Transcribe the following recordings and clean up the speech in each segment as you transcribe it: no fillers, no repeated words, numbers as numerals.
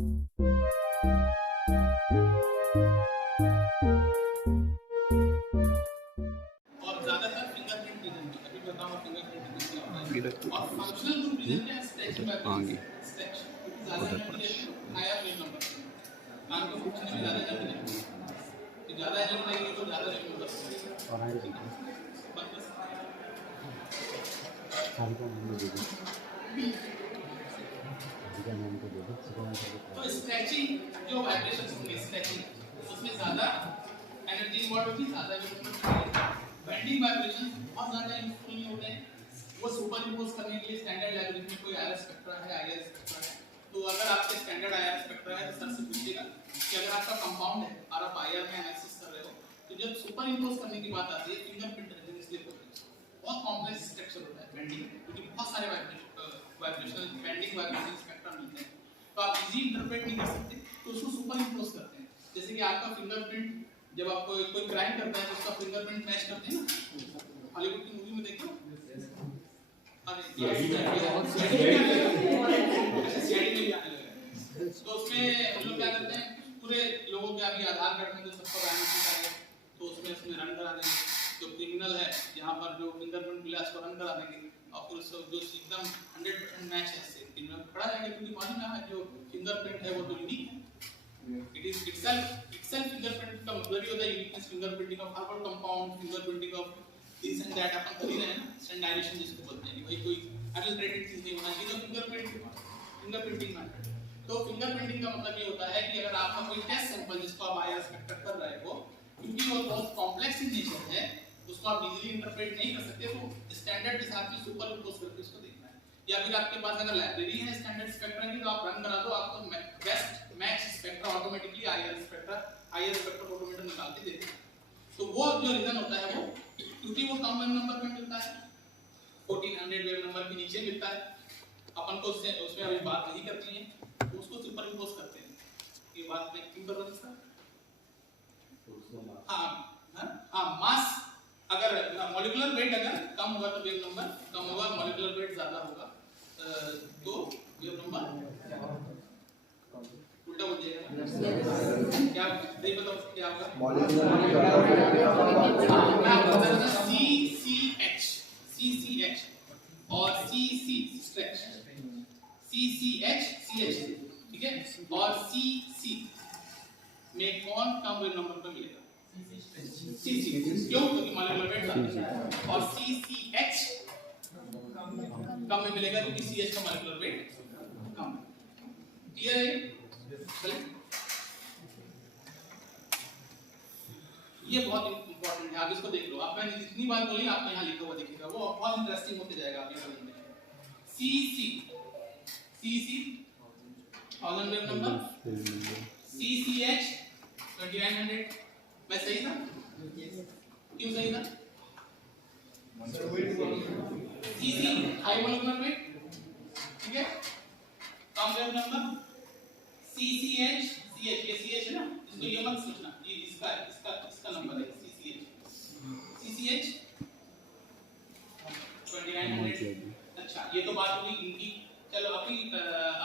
और ज्यादातर fingerprint region में अभी बताऊंगा फिंगरप्रिंट रीजन क्या होता है। और फंक्शनल ग्रुप रीजन क्या है? स्ट्रेचिंग बाय स्ट्रेच ज्यादा एनर्जी लेती है हायर वेव नंबर कान को खींचने में ज्यादा एनर्जी लगती है। तो ज्यादा एनर्जी लगेगी तो ज्यादा वेव नंबर और आएगा। बस सारी का नाम दे दो, सारी का नाम तो दे दो। तो स्ट्रेचिंग जो वाइब्रेशंस होंगे स्ट्रेचिंग उसमें ज्यादा एनर्जी इन्वॉल्व होती है, ज्यादा वेव नंबर। बेंडिंग वाइब्रेशन बहुत ज्यादा यूजफुल नहीं होते हैं, वो सुपर इम्पोज करने के लिए स्टैंडर्ड लैंग्वेज में कोई आईआर स्पेक्ट्रा है, आईआर स्पेक्ट्रा है। तो अगर आपके स्टैंडर्ड आईआर स्पेक्ट्रा है तो सर से पूछिएगा कि अगर आपका कंपाउंड है और आप आईआर में एनालिसिस कर रहे हो तो जब सुपर इम्पोज करने की बात आती है फिंगरप्रिंट रीजन इसलिए बहुत कॉम्प्लेक्स स्ट्रक्चर होता है बेंडिंग, क्योंकि बहुत सारे वाइब्रेशनल बेंडिंग वाइब्रेशन स्पेक्ट्रा मिलते हैं तो आप इजी इंटरप्रेट नहीं कर सकते, तो उसको सुपर इम्पोज करते हैं। जैसे कि आपका फिंगरप्रिंट जब आप कोई क्राइम करता है तो उसका फिंगरप्रिंट मैच करते हैं ना, हॉलीवुड की मूवी में देखो। तो उसमें हम लोग क्या करते हैं पूरे लोगों के अभी आधार कार्ड में जो सबका बायोमेट्रिक आ गया तो उसमें रन करा देंगे, जो क्रिमिनल है यहाँ पर जो फिंगरप्रिंट मिला उसको रन करा देंगे और फिर उसको जो एकदम 100% मैच है इससे क्रिमिनल पकड़ा जाएगा, क्योंकि मालूम है जो फिंगरप्रिंट है वो तो यूनिक है। It is itself fingerprint का मतलब ही होता है uniqueness, fingerprinting of Harvard compound, fingerprinting of this and that अपन कर ही रहे हैं ना, स्टैंडर्डाइजेशन जिसको बोलते हैं कि भाई कोई एडल्टरेटेड चीज नहीं होना चाहिए, तो फिंगरप्रिंटिंग मैटर। तो फिंगरप्रिंटिंग का मतलब ये होता है कि अगर आपका कोई टेस्ट सैंपल जिसको आप आईआर स्पेक्टर कर रहे हो क्योंकि वो बहुत कॉम्प्लेक्स इन नेचर है उसको आप इजीली इंटरप्रेट नहीं कर सकते, तो स्टैंडर्ड के साथ में सुपर इम्पोज करके उसको देखना है। या फिर आपके पास अगर लाइब्रेरी है स्टैंडर्ड स्पेक्ट्रा की तो आप रन करा दो, आपको best match spectra automatically IR spectra automatic निकाल के देते हैं। तो वो जो रीजन होता है वो क्योंकि वो कम वेव नंबर में मिलता है 1400 वेव नंबर के नीचे मिलता है, अपन को उसमें अभी बात नहीं करती है तो उसको सुपर इम्पोज करते हैं। ये बात मैं क्यों कर रहा हूं सर? हाँ मास अगर मॉलिक्यूलर वेट अगर कम होगा तो वेव नंबर कम होगा, मॉलिक्यूलर वेट ज्यादा होगा तो वेव नंबर उल्टा हो जाएगा। क्या नहीं बताओ क्या होगा? CCH और CC स्ट्रेच, CCH ठीक है, और CC में कौन कम वेव नंबर पे मिलेगा? CC क्यों? क्योंकि मॉलिक्यूलर वेट ज्यादा है, और CCH कम में मिलेगा क्योंकि CH का मॉलिक्यूलर वेट कम है। क्लियर है? ये बहुत इंपॉर्टेंट है, आप इसको देख लो। आप मैंने जितनी बात बोली आपको यहाँ लिखा हुआ दिखेगा, वो बहुत इंटरेस्टिंग होते जाएगा आपके समझ में। CC 1000 wave number, CCH 2900। मैं सही था? क्यों सही था? CC हाई मॉलिक्यूलर वेट ठीक है, कम वेव नंबर। CCH ये CH है ना, इसको ये मत सोचना, ये इसका नंबर है CCH 2900। अच्छा ये तो बात होगी इनकी। चलो अभी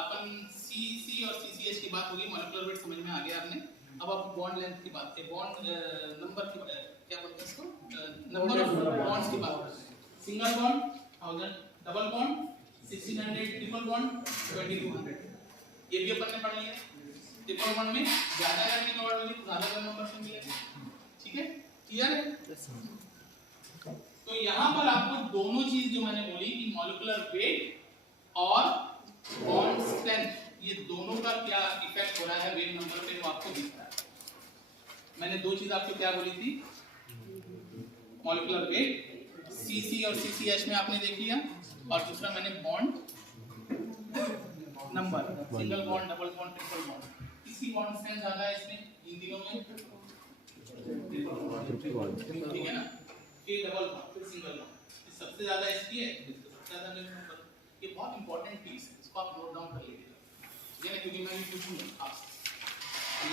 अपन CC और CCH की बात होगी, मॉलिक्यूलर वेट समझ में आ गया आपने। अब आप बॉन्ड लेंथ की बात है, बॉन्ड नंबर की क्या बोलते हैं इसको, नंबर ऑफ बॉन्ड्स की बात करते हैं। Single bond 1000, double bond 1600, triple bond 2200। ये भी अपन ने पढ़ लिया। ट्रिपल बॉन्ड में ज्यादा एनर्जी इन्वॉल्व होगी तो ज्यादा नंबर से मिलेगा, ठीक है? क्लियर है? तो यहाँ पर आपको दोनों चीज जो मैंने बोली कि मॉलिक्यूलर वेट और बॉन्ड स्ट्रेंथ ये दोनों का क्या इफेक्ट हो रहा है वेव नंबर पे वो आपको दिख रहा है। मैंने दो चीज आपको क्या बोली थी, मॉलिक्यूलर वेट CC और CCH में आपने देख लिया, और दूसरा मैंने bond number, single bond, double bond, triple bond. किसी बॉन्ड स्ट्रेंथ ज्यादा है इसमें इन तीनों में, ठीक है ना? फिर डबल बॉन्ड, फिर सिंगल बॉन्ड, सबसे ज्यादा इसकी है, सबसे ज्यादा वेव नंबर। ये बहुत इंपॉर्टेंट पीस है, इसको आप नोट डाउन कर लीजिएगा, ठीक है ना? क्योंकि मैं भी पूछूंगा आपसे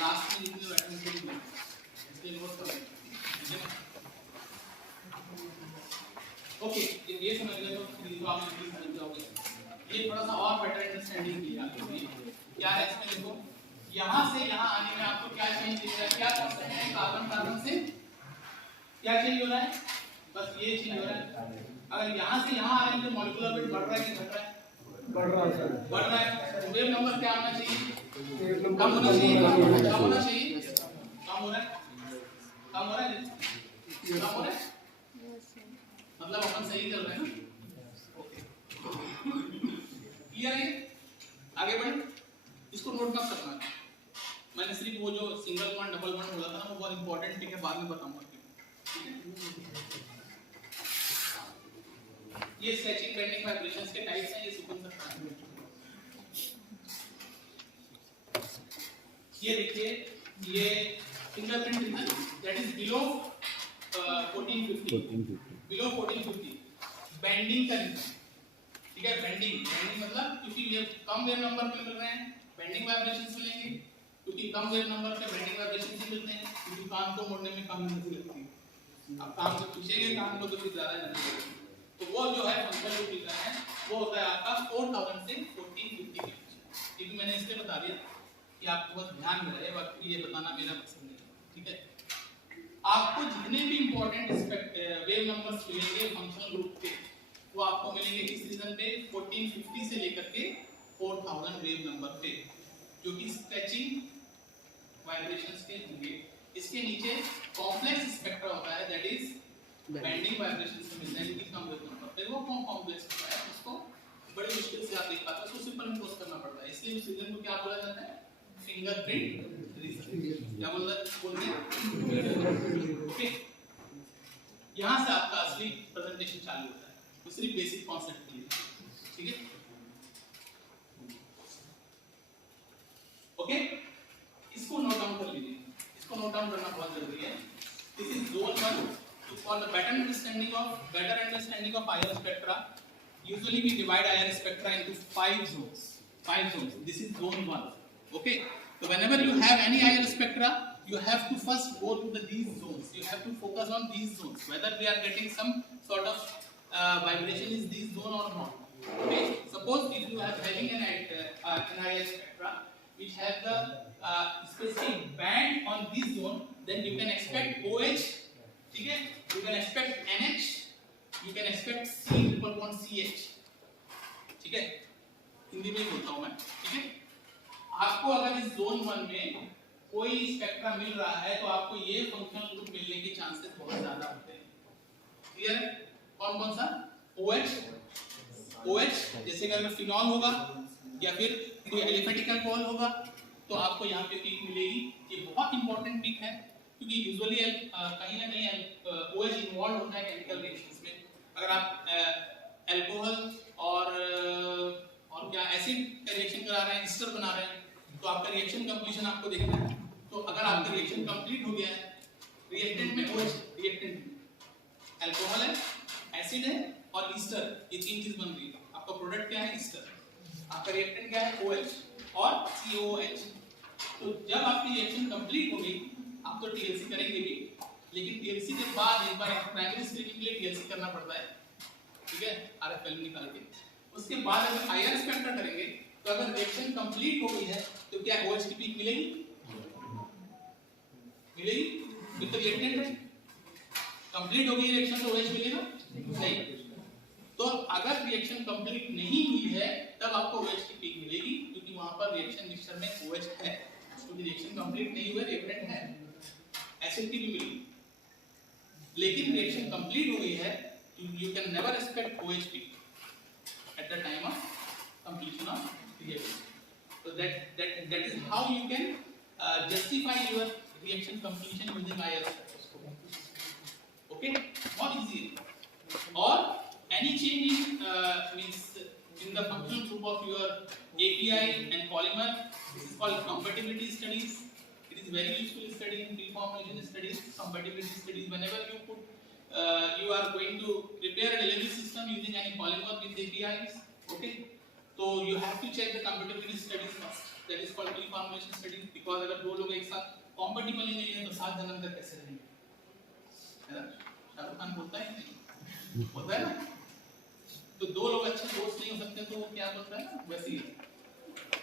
लास्ट में जितने बैठने के लिए इसलिए नोट कर लीजिए, ठीक है ना? ओके ये समझ गए तो आप समझ जाओगे। ये थोड़ा सा और बेटर अंडरस्टैंडिंग के लिए क्या है इसमें देखो, यहाँ से यहाँ आने में आपको क्या चेंज दिख रहा है, क्या कांस्टेंट है, कार्बन कार्बन से क्या चेंज हो रहा है, बस ये चेंज हो रहा है। अगर यहाँ से यहाँ आ रहे हैं तो मॉलिक्यूलर वेट बढ़ रहा है कि घट रहा है, बढ़ रहा है सर, बढ़ रहा है। वेव नंबर क्या होना चाहिए, कम होना चाहिए, कम होना चाहिए, कम हो रहा है, कम हो रहा है, कम हो रहा है, मतलब अपन सही चल रहे हैं ना। ओके क्लियर है, आगे बढ़े। इसको नोट मत करना, मैंने सिर्फ वो जो सिंगल बॉन्ड डबल बॉन्ड बोला था ना वो बहुत इंपॉर्टेंट ठीक है, बाद में बताऊंगा ठीक है। ये स्ट्रेचिंग बेंडिंग वाइब्रेशंस के टाइप्स हैं, ये सीक्वेंस है। ये देखिए ये fingerprint region that is below 1450, below 1450 bending का रीजन, ठीक है। बेंडिंग मतलब क्योंकि ये कम वेव नंबर पे मिल रहे हैं बेंडिंग वाइब्रेशंस मिलेंगे, क्योंकि कम वेव नंबर पे बेंडिंग वाइब्रेशंस ही मिलते हैं, क्योंकि कान को मोड़ने में कम एनर्जी लगती है। अब कान को खींचेंगे कान को तो फिर ज्यादा एनर्जी लगेगी, तो वो जो है फंक्शन जो मिल रहा है वो होता है आपका 4000 से 1450 के बीच। ठीक है, मैंने इसलिए बता दिया कि आपको बस ध्यान में रहे, वक्त ये बताना मेरा पसंद है, ठीक है। आपको जितने भी इंपॉर्टेंट वेव नंबर्स मिलेंगे फंक्शनल ग्रुप के वो आपको मिलेंगे किस रीजन पे, 1450 से लेकर के 4000 वेव नंबर पे, जो कि स्ट्रेचिंग वाइब्रेशंस के होंगे। इसके नीचे कॉम्प्लेक्स स्पेक्ट्रा होता है दैट इज बेंडिंग वाइब्रेशन से मिलता है, जो कि कम वेव नंबर पे वो कॉम्प्लेक्स होता है, उसको बड़ी मुश्किल से आप देख पाते हो, उसको सिंपल इम्पोज करना पड़ता है। इसलिए उस रीजन को क्या बोला जाता है, फिंगरप्रिंट रीजन। क्या बोलते हैं, ओके। यहां से आपका असली प्रेजेंटेशन चालू होता है, तो सिर्फ बेसिक कॉन्सेप्ट के लिए, ठीक है। ओके, इसको नोट डाउन कर लीजिए, इसको नोट डाउन करना बहुत जरूरी है। This is zone 1 for the better understanding of IR spectra. Usually we divide IR spectra into 5 zones. This is zone 1. Okay, so whenever you have any IR spectra you have to first go to these zones, you have to focus on these zones whether we are getting some sort of vibration in this zone or not. Okay, suppose if you are having an IR spectra which have the specific band on this zone, then you can expect OH, ठीक है, you can expect NH, you can expect C triple bond CH, ठीक है, हिंदी में ही बोलता हूँ मैं, ठीक है। आपको अगर इस जोन 1 में कोई स्पेक्ट्रा मिल रहा है तो आपको ये फंक्शनल ग्रुप मिलने के चांसेस बहुत ज्यादा होते हैं, क्लियर है। कौन कौन सा, OH जैसे कि अगर फिनॉल होगा या फिर कोई एलिफेटिक अल्कोहल होगा तो आपको यहाँ पे पीक मिलेगी। ये बहुत इंपॉर्टेंट पीक है क्योंकि यूजुअली कहीं ना कहीं OH इन्वॉल्व होता है केमिकल रिएक्शंस में। अगर आप अल्कोहल और क्या एसिड का रिएक्शन करा रहे हैं, एस्टर बना रहे हैं, तो आपका रिएक्शन कंप्लीशन आपको देखना है। तो अगर आपका रिएक्शन कंप्लीट हो गया है, रिएक्टेंट में OH, रिएक्टेंट अल्कोहल है, एसिड है और एस्टर, ये तीन चीज बन रही है। आपका प्रोडक्ट क्या है, एस्टर, आपका रिएक्टेंट क्या है, OH और COOH। तो जब आपकी रिएक्शन कंप्लीट हो गई आप तो TLC करेंगे भी, लेकिन TLC के बाद एक बार प्राइमरी स्क्रीनिंग के लिए TLC करना पड़ता है, ठीक है, RF फिल्म निकाल के। उसके बाद अगर IR स्पेक्ट्रा करेंगे तो अगर रिएक्शन कंप्लीट हो गई है तो क्या OH की पीक मिलेगी, मिलेगी, तो रिएक्टेंट है, कंप्लीट हो गई रिएक्शन तो OH मिलेगा नहीं। तो अगर रिएक्शन कंप्लीट नहीं हुई है तब आपको OH की पीक मिलेगी, क्योंकि वहां पर रिएक्शन मिक्सचर में OH है, क्योंकि रिएक्शन कंप्लीट नहीं हुआ, रिएक्टेंट है, एसिड की भी मिलेगी। लेकिन रिएक्शन कंप्लीट हो गई है, you can never expect OH peak at the time of completion of reaction. So that is how you can justify your reaction completion using IR spectroscopy. Okay, not easy. Or any change in means in the functional group of your API and polymer, this is called compatibility studies. It is very useful study in preformulation studies, compatibility studies. Whenever you put you are going to prepare a delivery system using any polymer with APIs, okay, so you have to check the compatibility studies first. That is called preformulation studies, because अगर दो लोग एक साथ compatible ही नहीं है तो 7 जन्म तक कैसे रहेंगे, है ना। शाहरुख खान बोलता है नहीं, बोलता है ना, तो दो लोग अच्छे दोस्त नहीं हो सकते तो वो क्या बोलता है ना, वैसे ही।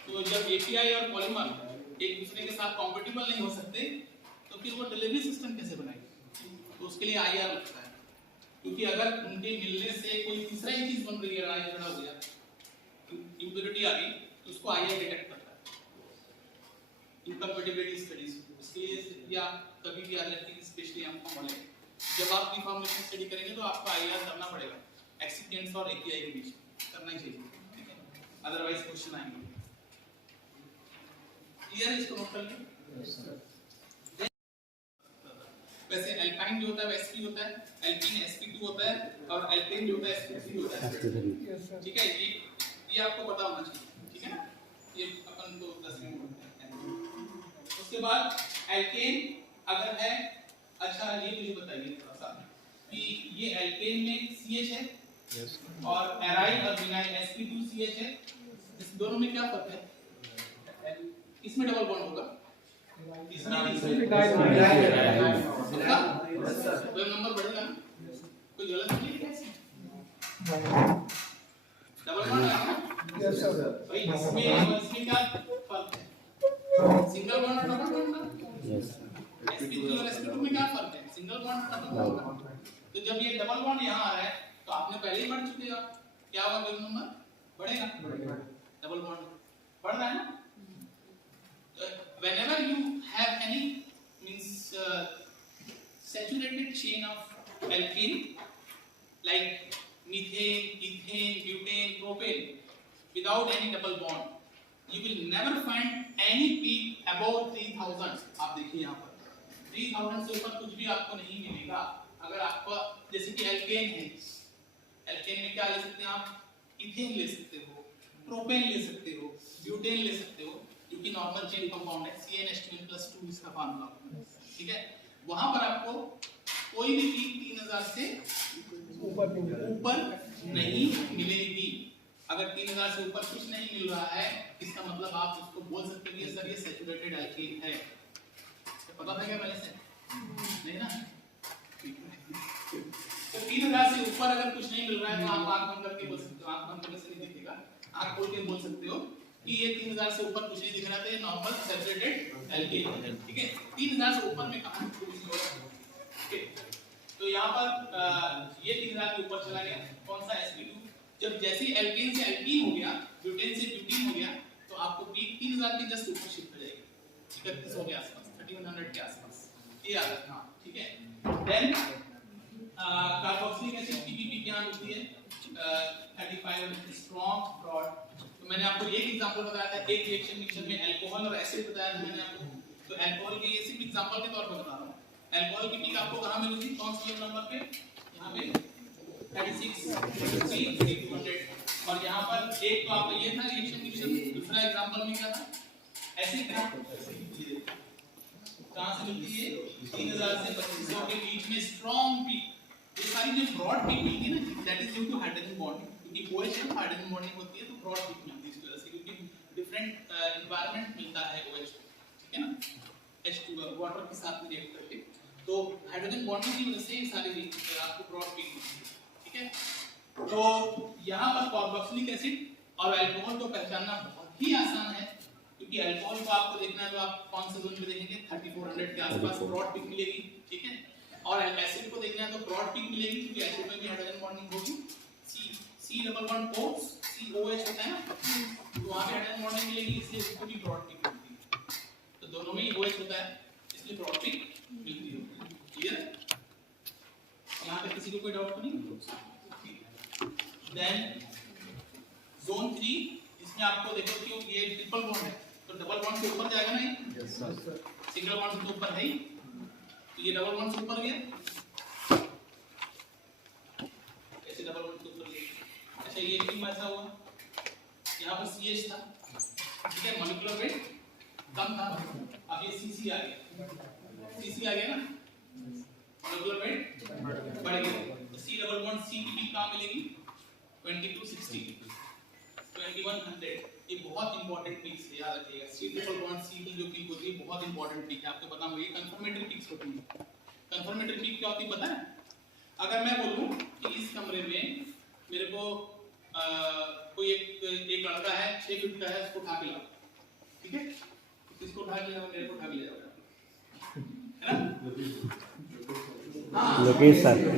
तो जब API और पॉलीमर एक दूसरे के साथ कॉम्पेटिबल नहीं हो सकते तो फिर वो डिलीवरी सिस्टम कैसे बनाएगी? तो उसके लिए आईआर लगता है, क्योंकि अगर उनके मिलने से कोई तीसरा ही चीज बन रही है, लड़ाई झगड़ा हो गया, इम्प्योरिटी आ गई, तो उसको आईआर डिटेक्ट करता है, इनकम्पेटिबिलिटी स्टडीज। इसके लिए या कभी भी याद रखिए, स्पेशली हम वाले जब आप डिफॉर्मेशन स्टडी करेंगे तो आपको आईआर करना पड़ेगा, एक्सिपिएंट्स और एपीआई के बीच करना ही चाहिए, ठीक है? अदरवाइज क्वेश्चन आएंगे। क्लियर है? इसको नोट कर लीजिए। वैसे एल्काइन जो होता है एसपी होता है, एल्कीन sp2 होता है, और एल्केन जो होता है sp3 होता है, ठीक है? ये आपको पता होना चाहिए, ठीक है ना? ये अपन तो 10 में पढ़ते हैं। उसके बाद एल्केन अगर है, अच्छा ये मुझे बताइए थोड़ा सा कि ये एल्केन में CH है और एराइल और विनाइल sp2CH है, इस दोनों में क्या फर्क है? इसमें डबल बॉन्ड होगा, इसमें दो नंबर बढ़ेगा ना, कोई गलत नहीं है क्या? डबल बॉन्ड है ना? Yes sir. भाई इसमें क्या फर्क है? सिंगल बॉन्ड और डबल बॉन्ड का? यस। sp3 और sp2 में क्या फर्क है? सिंगल बॉन्ड और डबल बॉन्ड। तो जब ये डबल बॉन्ड यहां आ रहा है तो आपने पहले ही पढ़ चुके हो, क्या होगा? दो नंबर बढ़ेगा, डबल बॉन्ड बढ़ रहा है ना? Whenever you have any means saturated chain of alkene like methane, ethane, butane, propane without any double bond, you will never find any peak above 3000. आप देखिए यहाँ पर 3000 से ऊपर कुछ भी आपको नहीं मिलेगा। अगर आपका जैसे कि एल्केन है, एल्केन में क्या ले सकते हैं आप? इथेन ले सकते हो, प्रोपेन ले सकते हो, ब्यूटेन ले सकते हो, क्योंकि नॉर्मल चेन कंपाउंड है, CnH2n+2 इसका फार्मूला, ठीक है? वहां पर आपको कोई भी पीक 3000 से ऊपर नहीं मिलेगी। अगर 3000 से ऊपर कुछ नहीं मिल रहा है, इसका मतलब आप उसको बोल सकते हैं सर ये सैचुरेटेड एल्केन है। तो पता था क्या पहले से? नहीं ना? तो 3000 से ऊपर अगर कुछ नहीं मिल रहा है तो आप आंख बंद करके बोल सकते हो, आंख बंद करने से नहीं दिखेगा, आंख खोल के बोल सकते हो कि ये 3000 से ऊपर कुछ नहीं दिख रहा था, ये नॉर्मल सैचुरेटेड एल्केन है, ठीक है? 3000 से ऊपर में कहां कुछ नहीं हो रहा, ठीक है? तो यहां पर ये 3000 के ऊपर चला गया, कौन सा sp2। जब जैसे ही एल्केन से एल्कीन हो गया, ब्यूटेन से ब्यूटीन हो गया, तो आपको पीक 3000 के जस्ट ऊपर शिफ्ट हो जाएगी, 3100 के आसपास, 3100 के आसपास, ये याद रखना, ठीक है? देन कार्बोक्सिलिक एसिड की पीक यहां मिलती है 35 स्ट्रांग ब्रॉड। तो मैंने आपको एक एग्जांपल बताया था, एक रिएक्शन मिक्सचर में अल्कोहल और एसिड बताया था मैंने आपको, तो अल्कोहल के ये सिर्फ एग्जांपल के तौर पर बता रहा हूं। अल्कोहल की पीक आपको कहां मिलेगी? कौन सी नंबर पे? यहां पे 36 200। और यहां पर एक तो आपका ये था रिएक्शन मिक्सचर, दूसरा एग्जांपल में क्या था? एसिड था। कहां से मिलती है? 3000 से 2500 के बीच में स्ट्रांग पीक। ये सारी जो ब्रॉड पीक मिलती है ना, that is due to hydrogen bonding, क्योंकि OH में हाइड्रोजन बॉन्डिंग होती है तो ब्रॉड पीक मिलती है इस वजह से, क्योंकि डिफरेंट एनवायरनमेंट मिलता है OH, ठीक है ना? H2 वाटर के साथ में रिएक्ट करके, तो हाइड्रोजन बॉन्डिंग की वजह से ये सारी आपको ब्रॉड पीक मिलती है, ठीक है? तो यहाँ पर कार्बोक्सिलिक एसिड और अल्कोहल को पहचानना बहुत ही आसान है, क्योंकि अल्कोहल को आपको देखना है तो आप कौन से जोन में देखेंगे? 3400 के आसपास ब्रॉड पीक मिलेगी, ठीक है? और एसिड को देखना है तो ब्रॉड पीक मिलेगी, क्योंकि एसिड में भी हाइड्रोजन बॉन्डिंग होगी, C double bond O COH होता है ना, तो वहां पे हाइड्रोजन बॉन्डिंग मिलेगी, इसलिए उसको भी ब्रॉड पीक मिलती है। तो दोनों में ही OH होता है, इसलिए ब्रॉड पीक मिलती है। क्लियर है? यहां पे किसी को कोई डाउट तो नहीं? देन जोन 3, इसमें आपको देखो कि ये ट्रिपल बॉन्ड है, तो डबल बॉन्ड से ऊपर जाएगा ना ये? Yes sir. सिंगल बॉन्ड से तो ऊपर है ही, तो ये डबल बॉन्ड से ऊपर गया, ऐसे डबल बॉन्ड से ऊपर गया। अच्छा ये क्यों ऐसा हुआ? यहाँ पर CH था, ठीक है, मॉलिक्यूलर वेट कम था, अब ये CC आ गया, CC आ गया ना, मॉलिक्यूलर वेट बढ़ गया, तो C डबल बॉन्ड C की पीक कहाँ मिलेगी? 2260 2100। ये बहुत इंपॉर्टेंट पीक्स है, याद रखिएगा। C ट्रिपल बॉन्ड C की जो पीक होती है बहुत इंपॉर्टेंट पीक है, आपको बताऊंगा। ये कंफर्मेटरी पीक्स होती है। कंफर्मेटरी पीक क्या होती है पता है? अगर मैं बोलूं कि इस कमरे में मेरे को कोई एक लड़का है 6 फीट का है, उसको उठा के लाओ, ठीक है? इसको उठा लिया मेरे को उठा लिया है ना। हाँ लोकेश सर वो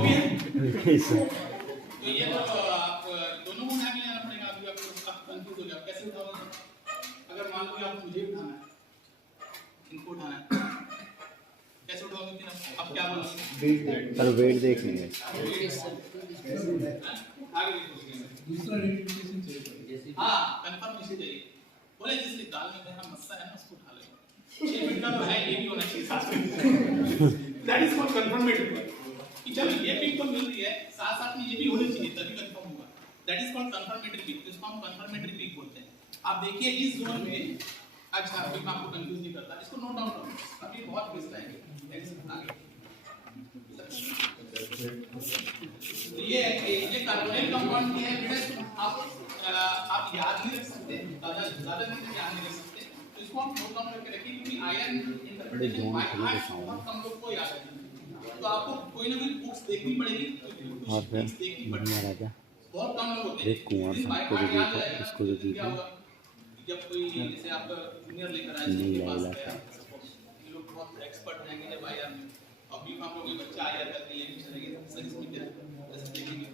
भी है। लोकेश सर तो ये तो आप दोनों को उठा के लेना पड़ेगा। अभी आप कंफ्यूज हो जाओ कैसे उठाओगे। अगर मान लो आप मुझे उठाना है इनको उठाना है कैसे उठाओगे फिर आप क्या बोलोगे। सर वेट देख लेंगे। आगे दूसरा रेडिएशन चाहिए। हाँ कंफर्म इसे चाहिए बोले जिसकी दाल में मेरा मस्सा है ना उसको उठा ले 6 मिनट का तो है ये भी होना चाहिए साथ में। दैट इज कॉल्ड कंफर्मेटरी कि चलो ये पिक तो मिल रही है साथ साथ में ये भी होनी चाहिए तभी कंफर्म होगा। That is called confirmatory peak जिसको हम कंफर्मेटरी पिक बोलते हैं। आप देखिए इस जोन में अच्छा अभी मैं आपको कंफ्यूज नहीं करता इसको नोट डाउन करो अभी बहुत क्वेश्चन आएंगे ये कार्बोनिल कंपाउंड है बेटा आप याद नहीं रख सकते ज्यादा नहीं याद नहीं रख सकते तो इसको हम नोट डाउन करके रखिए क्योंकि आयरन इंटरप्रिटेशन बहुत कम लोग को याद है तो आपको कोई ना कोई बुक्स देखनी पड़ेगी और फिर बढ़िया राजा बहुत कम लोग होते हैं एक कुंवर साहब को भी देखो इसको भी देखो जब कोई जैसे आप जूनियर लेकर आए उसके पास गए लोग बहुत एक्सपर्ट हैं कि जब आया अभी हम लोग बच्चा आ जाता है ये भी चलेगा सर इसमें क्या ऐसे देखेंगे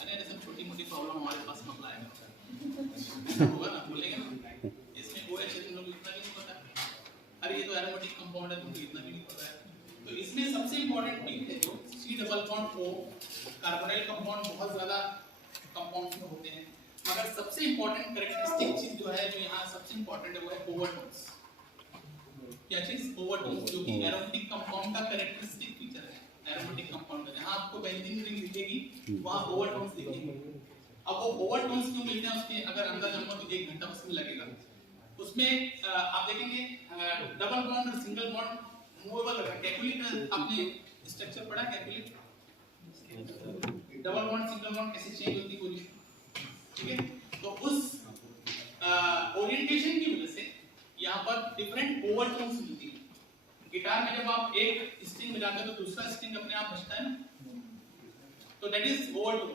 अरे ऐसे छोटी मोटी प्रॉब्लम हमारे पास मत लाएगा होगा ना बोलेंगे ना इसमें कोई क्षेत्र लोग इतना भी नहीं पता अरे ये तो एरोमेटिक कंपाउंड है तुमको इतना भी नहीं पता है। तो इसमें सबसे इंपॉर्टेंट चीज है जो C double bond O carbonyl compound बहुत ज्यादा कंपाउंड्स में होते हैं मगर सबसे इंपॉर्टेंट कैरेक्टरिस्टिक चीज जो है जो यहाँ सबसे इंपॉर्टेंट है वो है ओवरटोन्स। क्या चीज ओवरटोन्स जो कि एरोमेटिक कंपाउंड का कैरेक्टरिस्टिक फीचर है। एरोमेटिक कंपाउंड जहाँ आपको बेंजीन रिंग दिखेगी वहाँ ओवरटोन्स दिखेंगे। अब वो ओवरटोन्स क्यों मिलते हैं उसके अगर अंदर जाऊंगा तो 1 घंटा उसमें लगेगा। उसमें आप देखेंगे डबल बॉन्ड और सिंगल बॉन्ड मूवेबल रहता है। कैकुलेट आपने स्ट्रक्चर पढ़ा कैकुलेट डबल बॉन्ड सिंगल बॉन्ड कैसे चेंज होती है पोजीशन ठीक है। तो उस ओरिएंटेशन की वजह से यहाँ पर डिफरेंट ओवरटोन्स मिलती है। गिटार में जब आप एक स्ट्रिंग बजाते हो तो दूसरा स्ट्रिंग अपने आप बजता है ना तो दैट इज ओवरटोन।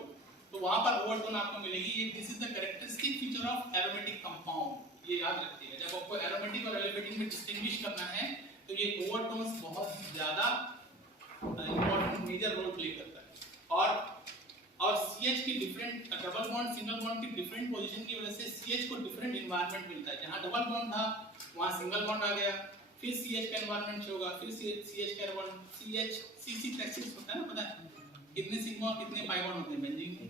तो वहां पर ओवरटोन आपको मिलेगी। ये this is the characteristic feature of aromatic compound. ये याद रखिएगा जब आपको एरोमेटिक और एलिफेटिक में डिस्टिंग्विश करना है तो ये ओवरटोन्स बहुत ज्यादा इंपॉर्टेंट मेजर रोल प्ले करता है। और CH की different double bond single bond की डिफरेंट पोजीशन की वजह से CH को डिफरेंट एनवायरनमेंट मिलता है। जहां डबल बॉन्ड था वहां सिंगल बॉन्ड आ गया फिर CH का एनवायरनमेंट होगा फिर CH का एनवायरनमेंट CH CC टैक्सिस होता है ना पता है कितने सिग्मा और कितने पाई बॉन्ड होते हैं बेंजीन में।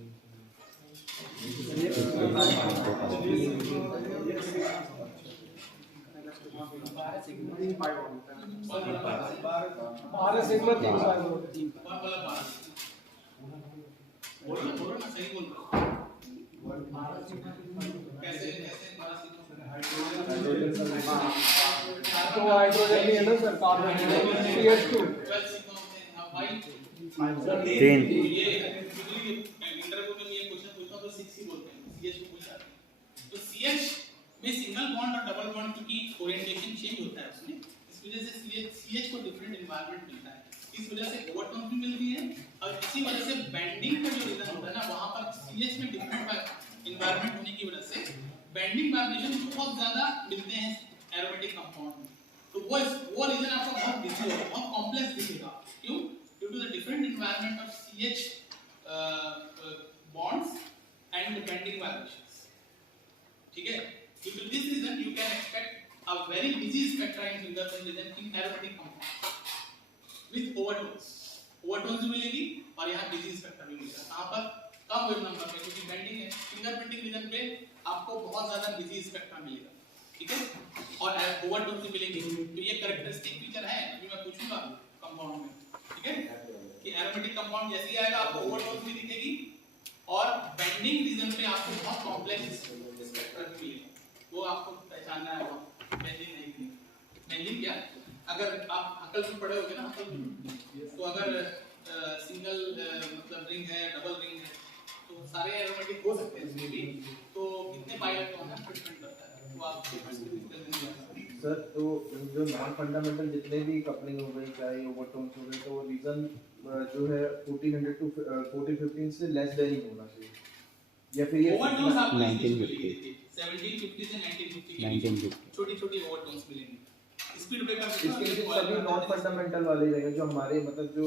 बोलो ना सही बोल रहा कैसे कैसे 12 सिग्मा तो हाइड्रोजन भी है ना सर कार्बन CH2 12 सिग्मा होते हैं। हां भाई 10 ये इंटरव्यू में ये क्वेश्चन पूछता तो 6 ही बोलते हैं CH को पूछा तो CH में सिंगल बॉन्ड और डबल बॉन्ड क्योंकि ओरिएंटेशन चेंज होता है उसमें इस वजह से CH को डिफरेंट एनवायरनमेंट मिलता है। इस वजह से ओवरटोन भी मिलती है और इसी वजह से बेंडिंग का जो रीजन होता है ना वहां पर CH में डिफरेंट एनवायरनमेंट होने की वजह से बेंडिंग वाइब्रेशन बहुत ज्यादा मिलते हैं एरोमेटिक कंपाउंड में। तो वो रीजन आपको बहुत बिजी होगा बहुत कॉम्प्लेक्स दिखेगा क्यों due to the different environment of CH bonds and bending vibrations ठीक है। due to this reason you can expect a very busy spectra in fingerprint region in aromatic compound with overtones भी मिलेगी और यहाँ busy spectra भी मिलेगा। कहाँ पर कम वेव नंबर पे क्योंकि बेंडिंग है फिंगरप्रिंटिंग रीजन पे आपको बहुत ज्यादा busy spectra मिलेगा ठीक है और ओवरटोन भी मिलेंगे। तो ये कैरेक्टरिस्टिक फीचर है अभी मैं पूछूंगा कंपाउंड में ठीक है कि एरोमेटिक कंपाउंड जैसे ही आएगा आपको ओवरटोन भी दिखेगी और बेंडिंग रीजन पे आपको बहुत कॉम्प्लेक्स स्पेक्ट्रा मिलेगा वो आपको पहचानना है। बेंडिंग नहीं बेंडिंग क्या अगर आप हकल में पढ़े होगे ना हकल तो अगर सिंगल मतलब रिंग है डबल रिंग है तो सारे एरोमेटिक हो सकते हैं इसमें भी तो कितने पाई इलेक्ट्रॉन डिपेंड करता है वो आपको सर। तो जो नॉन फंडामेंटल जितने भी कपलिंग हो गई चाहे ओवरटोन्स हो गए तो रीजन जो है 1400 टू 1415 से लेस देन ही होना चाहिए या फिर ये ओवरटोन्स आपको 1950 1750 से 1950 के 1950 छोटी छोटी ओवरटोन्स मिलेंगी। स्पीड ब्रेकर इसके लिए सभी नॉन फंडामेंटल वाले रहेंगे जो हमारे मतलब जो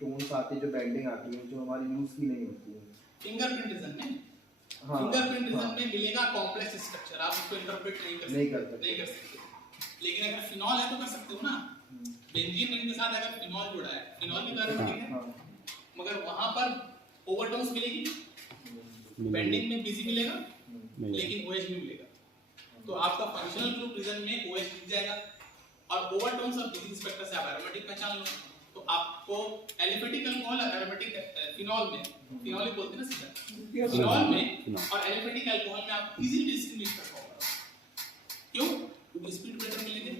टोन्स आती है, जो बैंडिंग आती है, जो हमारी यूज की नहीं होती है। फिंगरप्रिंट रीजन में हाँ, फिंगरप्रिंट रीजन हाँ, में मिलेगा कॉम्प्लेक्स स्ट्रक्चर, आप उसको इंटरप्रेट नहीं कर सकते। लेकिन अगर फिनॉल है तो कर सकते हो ना। बेंजीन रिंग के साथ अगर फिनॉल जुड़ा है, फिनॉल भी एरोमेटिक है, मगर वहां पर ओवरटोन्स मिलेगी, बेंडिंग में बिजी मिलेगा, लेकिन ओएच भी मिलेगा। तो आपका फंक्शनल ग्रुप रीजन में ओएच मिल जाएगा और ओवरटोन्स और बिजी स्पेक्ट्रा से आप एरोमेटिक पहचान लो। तो आपको एलिफेटिक अल्कोहल और एरोमेटिक फिनॉल में, फिनॉल ही बोलते हैं ना सीधा, फिनॉल में और एलिफेटिक अल्कोहल में आप इजीली डिस्टिंग्विश कर पाओगे। क्यों? क्योंकि स्पीड ब्रेकर मिलेंगे,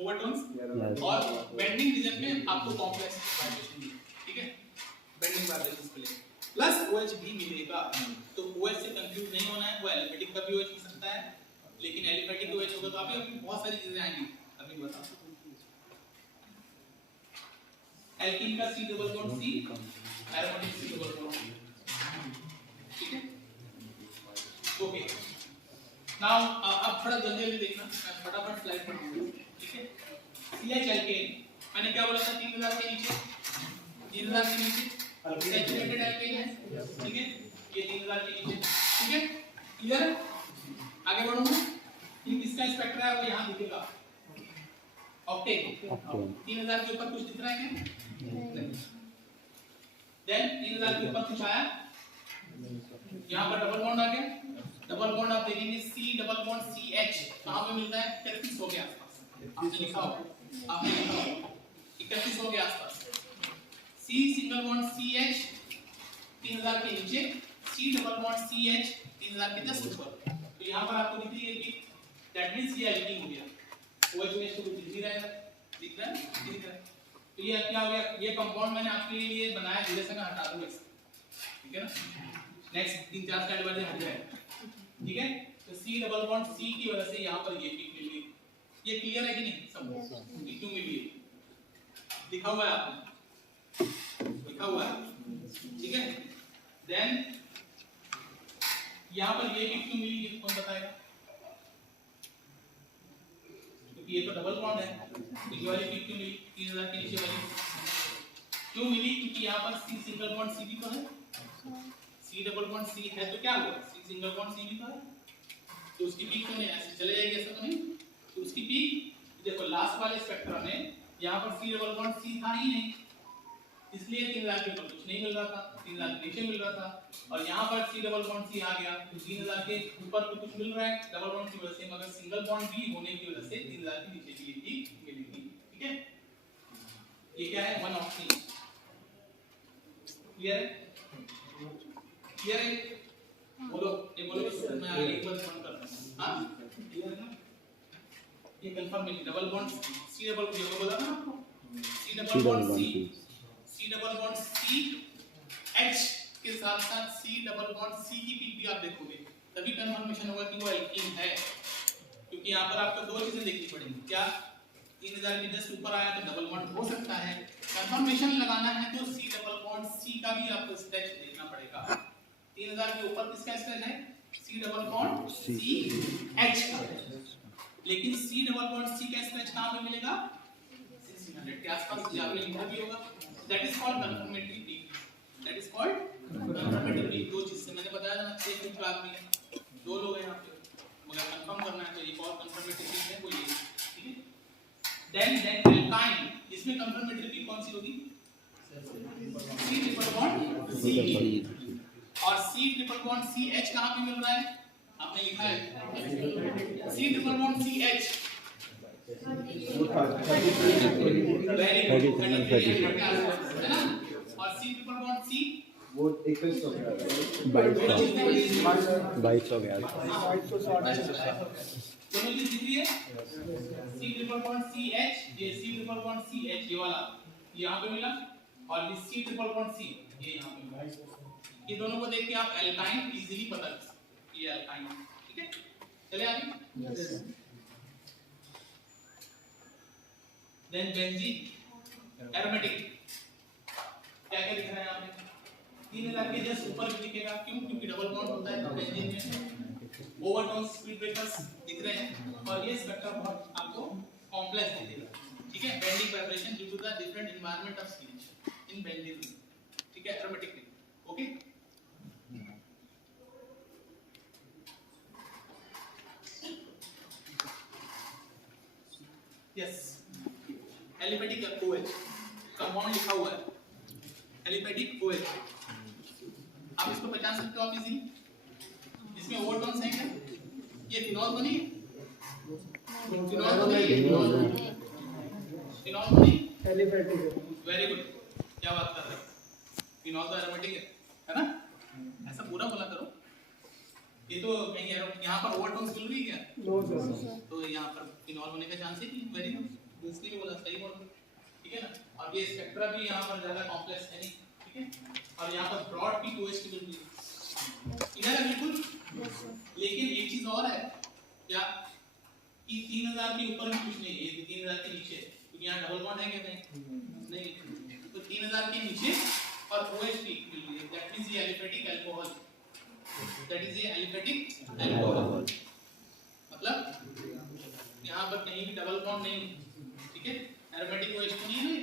ओवरटोन्स और बेंडिंग रीजन में आपको कॉम्प्लेक्स वाइब्रेशन मिलेगी, ठीक है, बेंडिंग वाइब्रेशंस मिलेंगे, प्लस OH भी मिलेगा। तो OH से कंफ्यूज नहीं होना है, वो एलिफेटिक का भी OH हो सकता है, लेकिन एलिफेटिक OH होगा तो अभी बहुत सारी चीजें आएंगी, अभी बता। एल्कीन का C double bond C, aromatic C double bond C, ठीक है, ओके। नाउ अब थोड़ा जल्दी देखना, मैं फटाफट स्लाइड पर दूंगा, ठीक है। CH एल्केन, मैंने क्या बोला था, 3000 के नीचे, 3000 के नीचे सैचुरेटेड एल्केन है, ठीक है, ये 3000 के नीचे, ठीक है, क्लियर। आगे बढ़ूंगा, ये किसका स्पेक्ट्रा है वो यहां दिखेगा, ऑक्टेन। 3000 के ऊपर कुछ दिख रहा है क्या? देन 3000 के ऊपर कुछ आया, यहां पर डबल बॉन्ड आ गया, डबल बॉन्ड आप देखेंगे C डबल बॉन्ड CH कहां पे मिलता है, 3300 के आसपास, आपने लिखा होगा 3100 के आसपास। C सिंगल बॉन्ड CH 3000 के नीचे, C डबल बॉन्ड CH 3000 के जस्ट ऊपर। तो यहां पर आपको दिख रही है कि दैट मींस ये एल्कीन हो गया, OH में इसको दिख ही रहेगा, दिख रहा है, दिख रहा है। तो ये क्या हो गया, ये कंपाउंड मैंने आपके लिए बनाया, धीरे से मैं हटा दूंगा इसको, ठीक है ना। नेक्स्ट 3-4 स्लाइड बाद हट जाएगा, ठीक है। तो C डबल बॉन्ड C की वजह से यहां पर ये पीक मिल गई, ये क्लियर है कि नहीं सब, ये क्यों मिली है, लिखा हुआ है आपने, लिखा हुआ है, ठीक है। देन यहां पर ये पीक क्यों मिली, ये कौन बताएगा, क्योंकि ये तो डबल बॉन्ड है, तो ये वाली पीक क्यों मिली, 3000 के नीचे वाली क्यों मिली, क्योंकि यहाँ पर C सिंगल बॉन्ड C भी तो है, C डबल बॉन्ड C है तो क्या हुआ, C सिंगल बॉन्ड C भी तो है, तो उसकी पीक तो नहीं ऐसे चले जाएगी, ऐसा तो नहीं, तो उसकी पीक देखो लास्ट वाले स्पेक्ट्रम में यहाँ पर C डबल बॉन्ड C था ही नहीं, इसलिए 3000 के ऊपर कुछ नहीं मिल रहा था, 3000 के नीचे मिल रहा था, और यहाँ पर C डबल बॉन्ड C आ गया, तो 3000 के ऊपर तो कुछ मिल रहा है डबल बॉन्ड की वजह से, मगर सिंगल बॉन्ड भी होने की वजह से 3000 के नीचे की भी मिलेगी, ठीक है। ये क्या है, 1 ऑफ 3, क्लियर है, क्लियर है, बोलो, ये बोलो कि मैं एक बार बंद कर दूं, हां क्लियर है ना। ये confirmation double bond C double, ये बोला ना आपको, C double bond C double bond C H के साथ साथ C डबल बॉन्ड C की पीक भी आप देखोगे, तभी कंफर्मेशन होगा कि वो एल्कीन है, क्योंकि यहाँ पर आपको दो चीजें देखनी पड़ेंगी, क्या 3000 के जस्ट ऊपर आया तो डबल बॉन्ड हो सकता है, कंफर्मेशन लगाना है तो C डबल बॉन्ड C का भी आपको स्ट्रेच देखना पड़ेगा। 3000 के ऊपर किसका स्ट्रेच है, C double bond C H का, लेकिन C डबल बॉन्ड C का स्ट्रेच कहां पे मिलेगा, 1600 के आसपास, ये आपने लिखा भी होगा, that is called confirmatory peak, that is called confirmatory peak. दो चीज से मैंने बताया था ना, 6 फीट का आदमी है, 2 लोग हैं यहाँ पे, मगर कंफर्म करना है तो एक और कंफर्मेटरी पीक है वो ये, ठीक है। देन एल्काइन, इसमें कंफर्मेटरी पीक कौन सी होगी, C ट्रिपल बॉन्ड C, और C ट्रिपल बॉन्ड CH कहां पे मिल रहा है, आपने लिखा है C triple bond CH, very good, है ना, और C ट्रिपल बॉन्ड C वो 21 हो गया, 22 हो गया, दोनों चीज दिख रही है, C ट्रिपल बॉन्ड CH, ये C ट्रिपल बॉन्ड CH ये वाला यहाँ पे मिला, और ये C ट्रिपल बॉन्ड C ये यहाँ पे मिला, ये दोनों को देख के आप एल्काइन इजीली पता कर सकते, ये एल्काइन, ठीक है। चले आगे, देन बेंजीन एरोमेटिक, क्या क्या दिख रहा है यहाँ पे, 3000 के जस्ट ऊपर भी दिखेगा, क्यों, क्योंकि डबल बॉन्ड होता है तो बेंजीन में ओवरटोन स्पीड ब्रेकर्स दिख रहे हैं और ये स्पेक्ट्रम बहुत आपको कॉम्प्लेक्स दिखेगा, ठीक है। Bending vibration due to the different environment of series in benzene, ठीक है, aromatic, okay. Yes, aliphatic OH compound लिखा हुआ है एलिफेटिक OH, आप इसको पहचान सकते हो आप इजीली। इसमें ओवरटोन्स हैं क्या? ये फिनॉल तो नहीं है? फिनॉल तो नहीं है? फिनॉल तो नहीं? एलिफेटिक, वेरी गुड, क्या बात कर रहे हो, फिनॉल तो एरोमेटिक है ना, ऐसा पूरा बोला करो। ये तो कहीं यहाँ पर ओवरटोन्स मिल रही है क्या? नो सर, तो यहाँ पर फिनॉल होने का चांस ही नहीं, वेरी गुड, इसने भी बोला, सही बोला, ठीक है ना। और ये स्पेक्ट्रा भी यहाँ पर ज्यादा कॉम्प्लेक्स है नहीं, ठीक है। और यहाँ पर ब्रॉड पीक OH की मिल रही है, इधर है बिल्कुल। लेकिन एक चीज और है क्या कि 3000 के ऊपर भी कुछ नहीं है, ये 3000 के नीचे, क्योंकि यहाँ डबल बॉन्ड है क्या? नहीं, तो 3000 के नीचे और OH पीक मिल रही है, दैट मींस ये एलिफेटिक अल्कोहल, दैट इज ये एलिफेटिक अल्कोहल, मतलब यहाँ पर कहीं भी डबल बॉन्ड नहीं, ठीक है। एरोमेटिक OH तो नहीं है।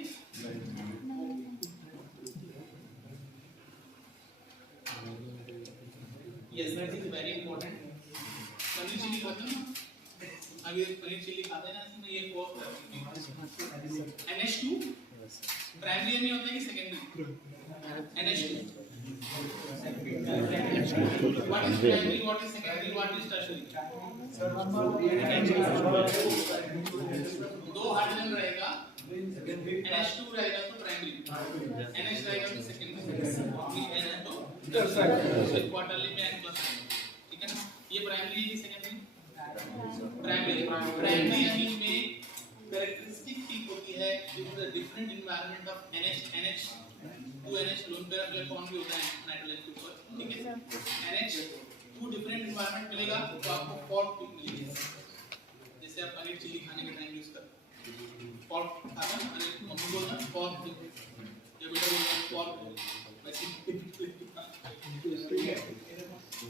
Yes, that is very important. Paneer chilli खाते हैं ना? अभी पनीर चिली खाते हैं ना, इसमें ये NH2 प्राइमरी में होता है कि secondary? NH2. What is primary? What is secondary? What is tertiary? दो हाइड्रोजन रहेगा, NH2 रहेगा तो प्राइमरी, NH रहेगा तो सेकेंडरी, N है तो क्वार्टरली में N प्लस, ठीक है ना। ये प्राइमरी है, सेकेंडरी? प्राइमरी यानी में कैरेक्टरिस्टिक पीक होती है due to the different environment of NH, 2NH lone pair of electron भी होता है नाइट्रोजन के ऊपर, ठीक है। NH 2 डिफरेंट एनवायरनमेंट मिलेगा तो आपको फॉल्ट पीक मिलेगी, जैसे आप पनीर चिली खाने के टाइम यूज करते हैं, फॉल्ट खाता है, अरे मम्मी बोलना फॉल्ट या बेटा बोलना फॉल्ट, ठीक है,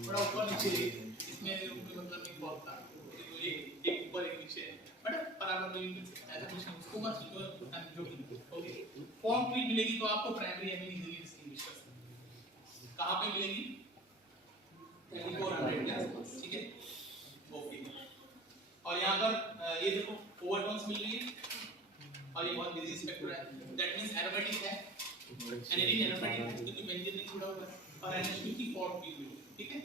बड़ा ऊपर नीचे, इसमें मतलब एक फॉल्ट था, एक ऊपर एक नीचे, बट बराबर में ऐसा कुछ उसको मत जो ओके। फॉर्म पीक मिलेगी तो आपको प्राइमरी एमिन इजीली डिस्टिंग्विश कर सकते हैं। कहां पे मिलेगी? 3400 के आसपास, ठीक है, ओके। और यहां पर ये देखो ओवरटोन्स मिल रही है और ये बहुत बिजी स्पेक्ट्रा है, दैट मींस एरोमेटिक है, एनिलीन एरोमेटिक है क्योंकि बेंजीन नहीं जुड़ा हुआ है, और NH2 की फॉर्म पीक मिलेगी, ठीक है।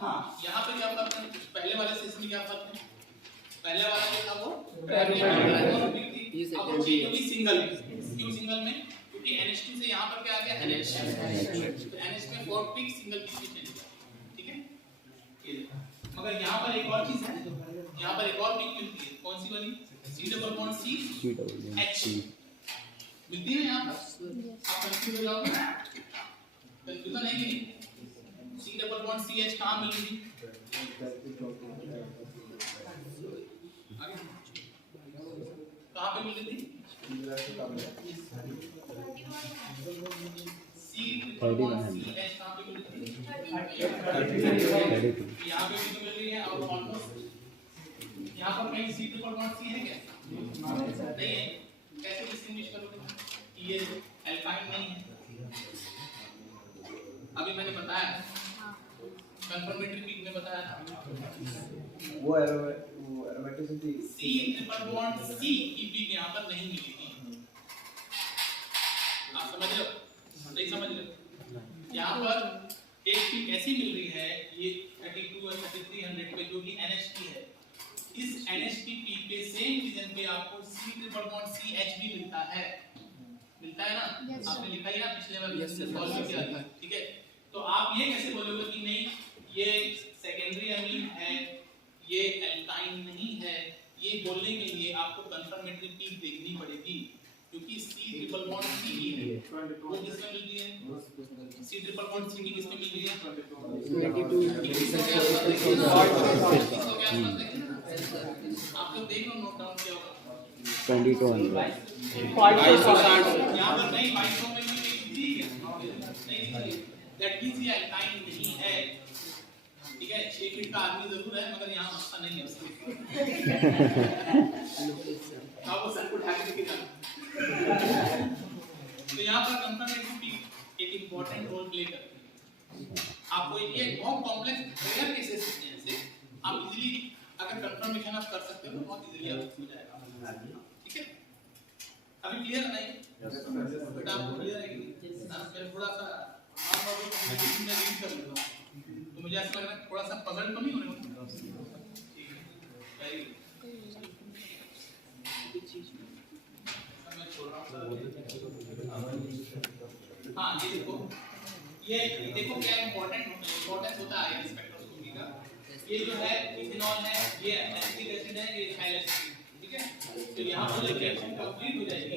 हाँ, यहाँ पे क्या फर्क है? पहले वाले से इसमें क्या फर्क है? पहले वाला जो था वो प्राइमरी थी, अब वो चीज होगी सिंगल। क्यों सिंगल में? क्योंकि NH2 से यहाँ पर क्या आ गया? NH, तो NH में फोर्थ पीक सिंगल पीक में चली गई, ठीक है। ये मगर यहाँ पर एक और चीज है, यहाँ पर एक और पीक मिलती है, कौन सी वाली? C double bond C H मिलती है यहाँ पर। आप कंफ्यूज हो जाओगे, कंफ्यूजन है कि नहीं? C डबल बॉन्ड CH कहाँ मिल रही? कहाँ पे मिल रही थी? C डबल बॉन्ड CH कहाँ पे मिल रही थी? यहाँ पे भी मिल रही है और ऑलमोस्ट यहाँ पर कहीं C डबल बॉन्ड C है क्या? नहीं है। कैसे डिस्टिंग्विश करोगे कि ये एल्काइन नहीं है? अभी मैंने बताया कंफर्मेटरी पीक में बताया था, वो aromaticity C triple bond C की पीक यहाँ पर नहीं मिलेगी। आप समझ रहे हो? नहीं समझ रहे हो? यहाँ पर एक पीक ऐसी मिल रही है, ये 32 और 3300 पे जो कि NH की है, इस NH की पीक पे सेम रीजन पे आपको C ट्रिपल बॉन्ड CH भी मिलता है ना? आपने लिखा है ना पिछले बार सॉल्व किया था, ठीक है। तो आप ये कैसे बोलोगे कि नहीं ये सेकेंडरी एमीन है, ये एल्काइन नहीं है? ये बोलने के लिए आपको कंफर्मेटरी पीक देखनी पड़ेगी, क्योंकि C ट्रिपल बॉन्ड C ही है, वो किसमें मिलती है? C ट्रिपल बॉन्ड C की किसमें मिलती है? 22 आप लोग देख लो नोट डाउन किया 2200 यहाँ पर नहीं 2200 में भी नहीं दैट मींस ये अल्काइन नहीं है, ठीक है। 6 फीट का आदमी जरूर है मगर यहाँ मस्ता नहीं है उसके। आप वो सर को ढक के जाना। तो यहाँ पर कंफर्मेशन की एक इंपॉर्टेंट रोल प्ले करती है। आपको ये बहुत कॉम्प्लेक्स रेयर केसेस होते हैं ऐसे, आप इजीली अगर कंफर्मेशन आप कर सकते हो तो बहुत इजीली आप हो जाएगा, ठीक है। अभी क्लियर है नहीं बेटा, आपको क्लियर है कि मैं थोड़ा सा आम बाबू कम्युनिकेशन में रीड कर लेता हूँ तो मुझे ऐसा लग रहा है थोड़ा सा पजल तो नहीं होने वाला, ठीक है। वेरी मैं छोड़ रहा हूँ। हाँ ये देखो क्या इंपॉर्टेंस होता है आयन स्पेक्ट्रोस्कोपी का। ये जो है इथेनॉल है, ये एसिटिक एसिड है, ये इथाइल एसिड, ठीक है। तो यहाँ पर जब रिएक्शन कंप्लीट हो जाएगी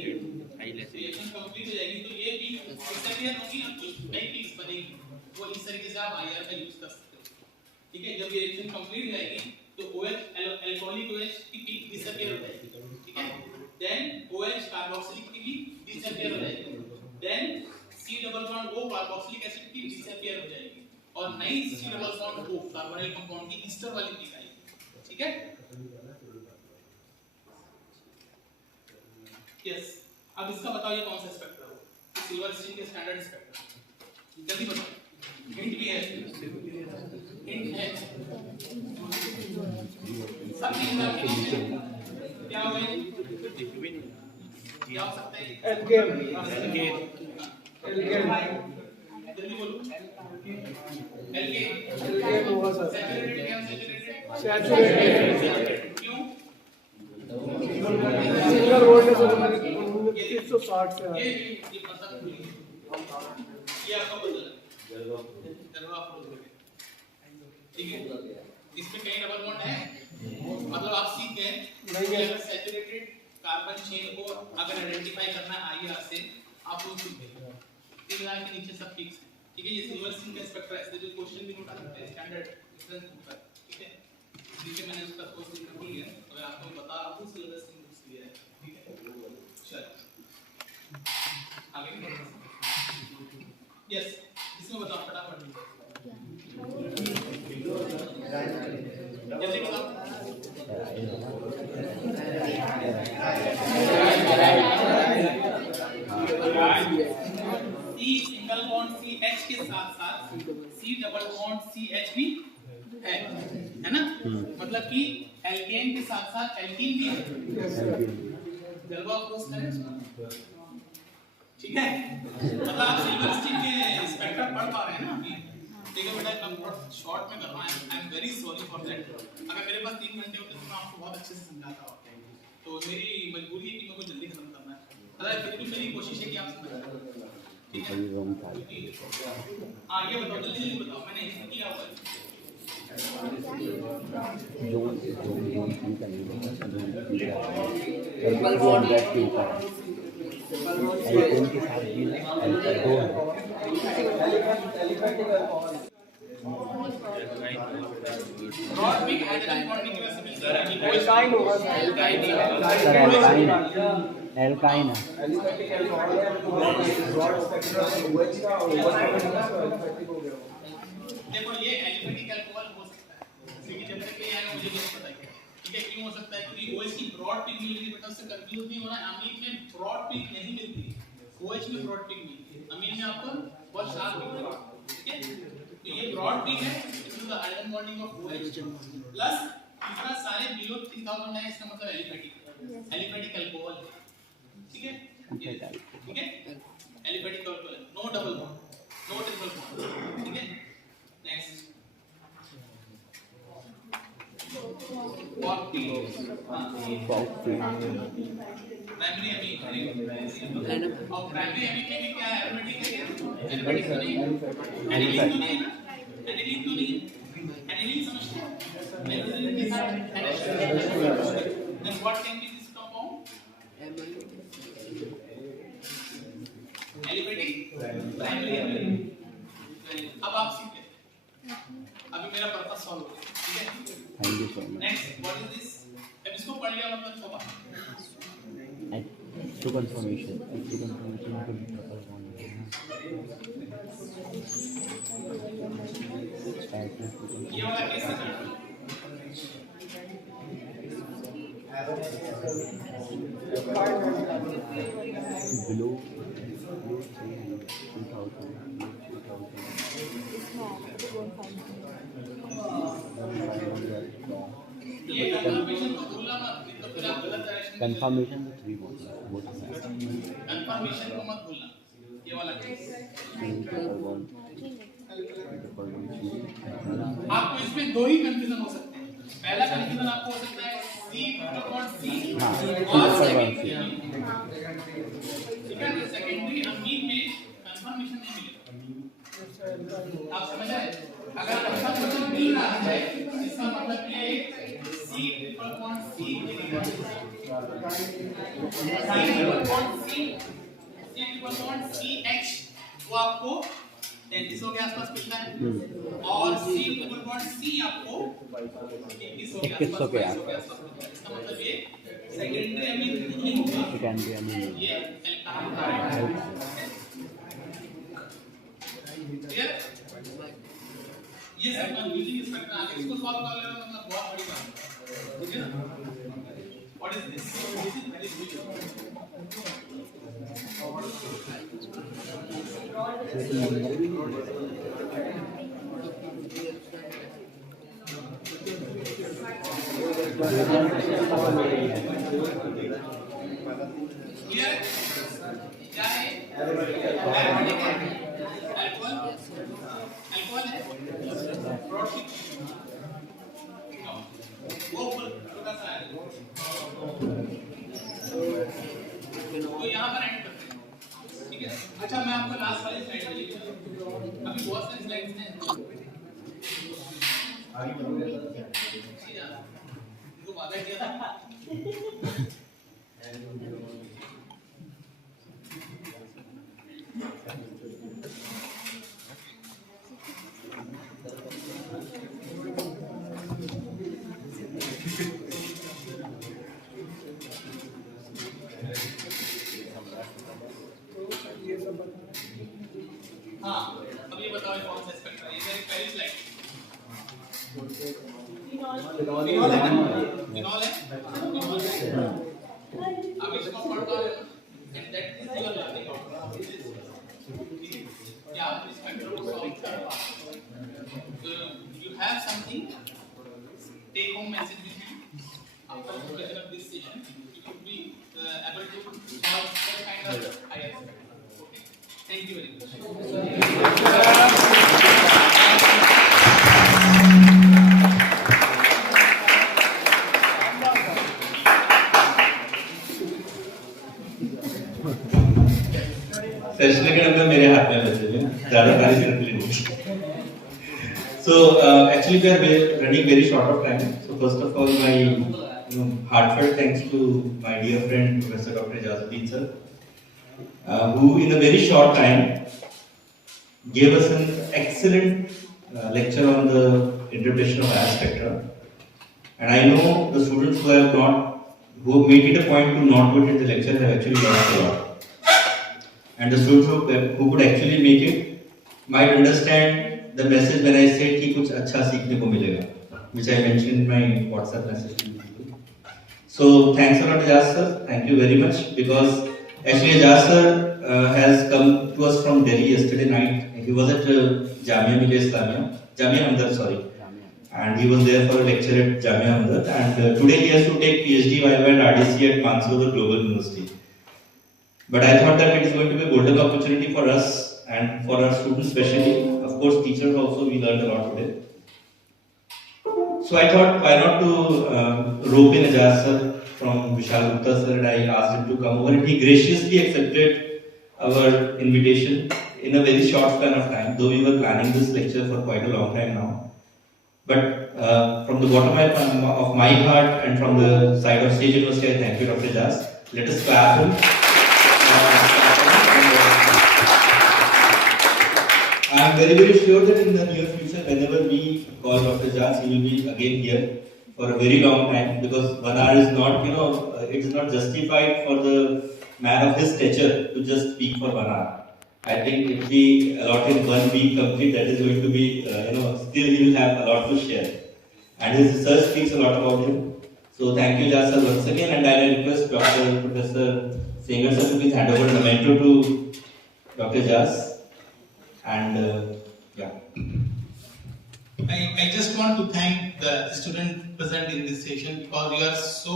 तो ये भी डिसअपियर होगी और कुछ नई पीस बनेगी, वो इस तरीके से आप आईआर का यूज कर सकते हो, ठीक है। जब ये रिएक्शन कंप्लीट हो जाएगी तो OH अल्कोहलिक OH की पीक डिसअपियर हो जाएगी, ठीक है। देन OH कार्बोक्सिलिक की भी डिसअपियर हो जाएगी, then C double bond O carboxylic acid की डिसअपियर हो जाएगी और नई C double bond O carbonyl compound की ईस्टर वाली पीक आएगी, ठीक है। यस, अब इसका बताओ ये कौन सा स्पेक्ट्रम है? सिल्वर स्ट्रिंग के स्टैंडर्ड स्पेक्ट्रम, जल्दी बताओ। हिंट भी है, हिंट है सब क्या होगा, क्या हो सकता है? एल्केन जल्दी बोलो। एल्केन होगा सर। सैचुरेटेड क्या? सैचुरेटेड क्यों? सिंगल वोल्ट है सर, 360 से ये मतलब ये आपका बदल जलवा अप्रोच है, ठीक है। इसमें कई डबल बॉन्ड है, मतलब आप सीख गए कि अगर सैचुरेटेड कार्बन चेन को अगर आइडेंटिफाई करना है आईआर से, आप वो सीख गए। 3 लाइन के नीचे सब फिक्स है, ठीक है। ये सिल्वर स्ट्रिंग का स्पेक्ट्रा है, जो क्वेश्चन भी नोट करते हैं स्टैंडर्ड डिफरेंस होता है, ठीक है। नीचे मैंने उसका कोर्स लिखा है, अगर आपको बता रहा हूं सिल्वर स्ट्रिंग बुक्स लिया है, ठीक है। चल आगे यस, इसमें बताओ फटाफट जल्दी बताओ। C सिंगल बॉन्ड CH के साथ साथ C डबल बॉन्ड CH भी है ना। मतलब कि एल्केन के साथ साथ एल्कीन भी है। जलवा अप्रोच करें, ठीक है। मतलब आप सिल्वर स्ट्रिंग के स्पेक्ट्रम पढ़ पा रहे हैं ना अभी, ठीक है बेटा। मैं बहुत शॉर्ट में कर रहा हूं, I am very sorry for that. अगर मेरे पास 3 घंटे होते तो मैं आपको बहुत अच्छे से समझाता हूं, तो मेरी मजबूरी है कि मेरे को जल्दी खत्म करना है। फिर भी मेरी कोशिश है कि आप समझ जाए, ठीक है। हां ये बताओ, जल्दी बताओ, मैंने इसमें किया हुआ है जो इनका नहीं होगा डबल बॉन्ड बैक के ऊपर एल्केन के साथ भी अल्कोहल दो है। ब्रॉड पिक हाइड्रोजन बॉन्डिंग की वजह से मिलता है कि एल्काइन होगा सर। सर एल्काइन है, एल्काइन है। एलिफेटिक अल्कोहल है, ब्रॉड स्पेक्ट्रम OH का ओवर एलिफेटिक हो गया। देखो ये एलिफेटिक अल्कोहल हो सकता है, क्योंकि जब तक ये आएगा मुझे नहीं पता है, ठीक है। क्यों हो सकता है? क्योंकि OH की ब्रॉड पिक मिलेगी, बेटा उससे कंफ्यूज नहीं होना। अमीन में ब्रॉड पिक नहीं मिलती, OH में ब्रॉड पिक मिलती है, अमीन में आपको बहुत शार्प पिक मिलेगी, ठीक है। तो ये ब्रॉड पिक है, इसमें the iron bonding of OH plus तीसरा सारे बिलो 3000 है, इसका मतलब एलिफेटिक अल्कोहल है, ठीक है। ठीक है, aliphatic alcohol, no double bond, no triple bond, ठीक है। नेक्स्ट प्राइमरी अमीन, और प्राइमरी अमीन के लिए क्या है? एरोमेटिक है क्या? एरोमेटिक तो नहीं है, एनिलीन तो नहीं है ना, एनिलीन तो नहीं है, एनिलीन समझते हैं एनिलीन के साथ then what can be this compound? Aliphatic primary amine. अब आप सीख गए, अभी मेरा पर्पस सॉल्व हो गया, ठीक है। Thank you so much. Next what is this? अब इसको पढ़ लिया मतलब छोटा to confirmation could be triple bond. ये वाला केस है below 2000. ये कंफर्मेशन को भूलना मत, नहीं तो फिर आप गलत डायरेक्शन में Confirmation with 3 bonds. कंफर्मेशन को मत भूलना। ये वाला केस आपको इसमें दो ही कंफ्यूजन हो सकते हैं। पहला कंफ्यूजन आपको हो सकता है C और C और सेकेंडरी ठीक है, सेकेंडरी अमीन में कंफर्मेशन नहीं मिलेगा। आप समझ रहे हैं? अगर कंफर्मेशन मिल रहा है इसका मतलब ये C triple bond C triple bond CH वो आपको 3300 के आसपास मिलता है और C ट्रिपल बॉन्ड C आपको 2100 के आसपास मिलता है। इसका मतलब ये सेकेंडरी अमीन नहीं होगा, Secondary amine. ये एल्काइल का है। क्लियर? ये सब कंफ्यूजिंग स्ट्रक्चर आगे इसको सॉल्व कर लेना मतलब बहुत बड़ी बात है, ठीक है ना? What is this? This is very clear? क्या है? अल्कोहल है वो छोटा सा है तो यहाँ पर एंड करते हैं, ठीक है? अच्छा मैं आपको लास्ट वाली स्लाइड में लिखूंगा, अभी बहुत सारी स्लाइड्स हैं इनको वादा किया था। हाँ अब ये बताओ कौन सा स्पेक्ट्रम है? ये मेरी पहली स्लाइड फिनॉल है ना? फिनॉल है अब इसको पढ़ता है and that is your learning क्या आप स्पेक्ट्रम को सॉल्व कर पाओ you have something take home message with you after completion of this session you could be able to solve that kind of higher spectrum. Okay, thank you very much. Session के अंदर मेरे हाथ में बचे हैं ज़्यादा तारीफ करने के लिए। So actually we are running very short of time. So first of all, my heartfelt thanks to my dear friend Professor Dr. Ijazuddin sir, who in a very short time gave us an excellent lecture on the interpretation of Ayar spectra. And I know the students who have made it a point to not go to the lecture have actually learned a lot. And the students who could actually make it might understand the message when I said कि कुछ अच्छा सीखने को मिलेगा, which I mentioned in my WhatsApp message to you. So thanks a lot Ijaz sir, thank you very much, because actually Ijaz sir has come to us from Delhi yesterday night. He was at Jamia Millia Islamia, Jamia Hamdard, sorry, and he was there for a lecture at Jamia Hamdard, and today he has to take PhD Viva at RDC at Mansoor Global University. But I thought that it is going to be a golden opportunity for us and for our students especially. Of course, teachers also, we learned a lot today. So I thought, why not to rope in Ijaz sir from Vishal Gupta sir, and I asked him to come over, and he graciously accepted our invitation in a very short span of time, though we were planning this lecture for quite a long time now. But from the bottom of my heart and from the side of Sage University, I thank you, Dr. Ijaz. Let us clap him. I am very, very sure that in the near future, whenever we call Dr. Ijaz, he will be again here for a very long time, because 1 hour is not, it is not justified for the man of his stature to just speak for 1 hour. I think if we allot him 1 week complete, that is going to be, still he will have a lot to share. And his research speaks a lot about him. So thank you, Jas sir, once again, and I request Professor Sengar sir to please hand over the memento to Dr. Jas. And yeah. I just want to thank the student present in this session because you are so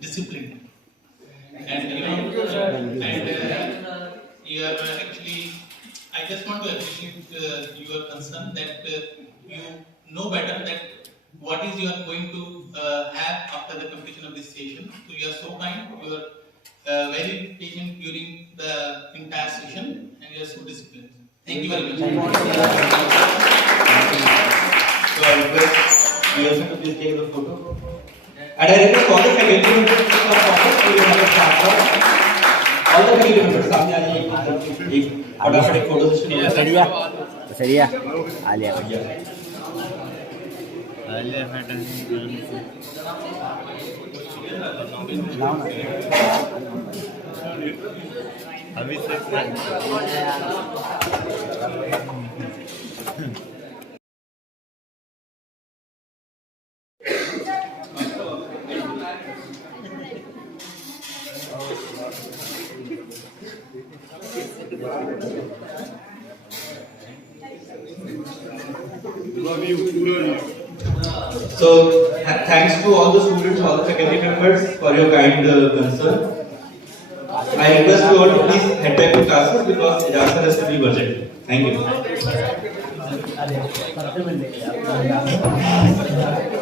disciplined, and you are actually. I just want to appreciate your concern that you know better that what is you are going to have after the completion of this session. So you are so kind. You are very patient during the entire session, and you are so disciplined. Thank you very much. So I request you also to please take the photo. And I request all the faculty members to come forward. We will have a sample. All the faculty members सामने आ जाइए. एक फटाफट एक photo session होगा. सरिया आलिया अभी तक So thanks to all the students, all the faculty members for your kind concern. I request you all to please head back to classes because Jas sir has to be budgeted. Thank you.